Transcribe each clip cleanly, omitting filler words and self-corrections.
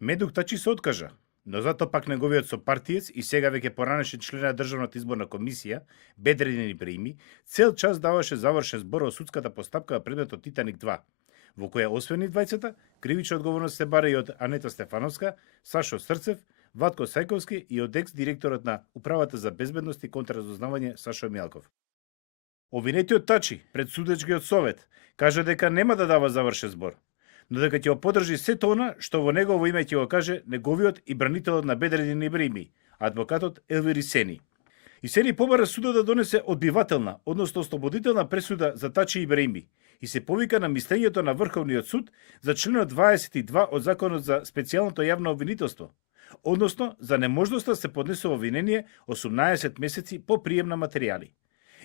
Медук Тачи се откажа, но затоа пак неговиот сопартиец и сега веќе поранешен член на Државната изборна комисија, Бедредин Ибраими, цел час даваше завршен збор о судската постапка на предметот Титаник 2, во која освен и двајцата, кривична одговорност се бара и од Анета Стефановска, Сашо Срцев, Ватко Сајковски и од екс-директорот на Управата за безбедност и контраразузнавање Сашо Мјалков. Обвинетиот Тачи пред судечкиот совет кажа дека нема да дава завршен збор, но дека ќе го поддржи сето она што во негово име ќе го каже неговиот и бранителот на Бедредин Ибраими, адвокатот Елвир Исени. Исени побара судот да донесе одбивателна, односно ослободителна пресуда за Тачи Ибраими и се повика на мислењето на Врховниот суд за членот 22 од Законот за специјалното јавно обвинителство, односно за неможноста се поднесува обвинение 18 месеци по прием на материјали.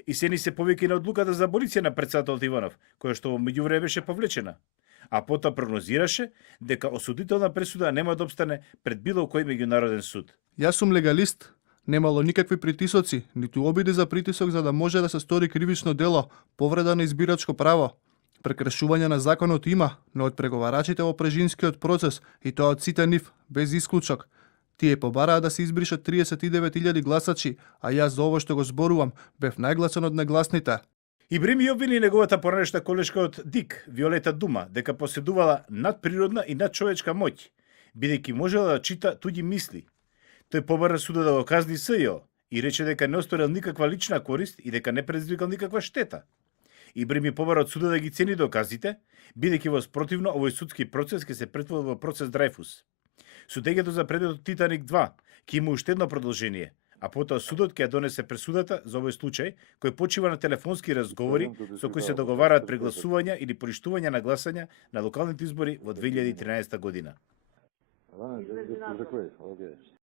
Исени се повика и на одлуката за аболиција на председателот Иванов, која што во меѓувреме беше повлечена, а потоа прогнозираше дека осудителна пресуда нема да обстане пред било кој меѓународен суд. Јас сум легалист. Немало никакви притисоци, ниту обиди за притисок за да може да се стори кривично дело, повреда на избирачко право. Прекршување на законот има, но од преговарачите во прежинскиот процес и тоа од сите нив, без исклучок. Тие побараа да се избришат 39.000 гласачи, а јас за ово што го зборувам бев најгласен од нагласните. Ибраими обвини неговата поранешна колешка од ДИК, Виолета Дума, дека поседувала надприродна и надчовечка моќ, бидејќи можела да чита туѓи мисли. Тој побара судот да го казни СЈО и рече дека не осторил никаква лична корист и дека не предизвикал никаква штета. Ибраими побара од судот да ги цени доказите, бидејќи во спротивно овој судски процес ќе се претвори во процес Драјфус. Судењето за предметот Титаник 2 ќе има уште едно продолжение, а потоа судот ќе ја донесе пресудата за овој случај, кој почива на телефонски разговори со кои се договараат прегласувања или поништување на гласања на локалните избори во 2013 година.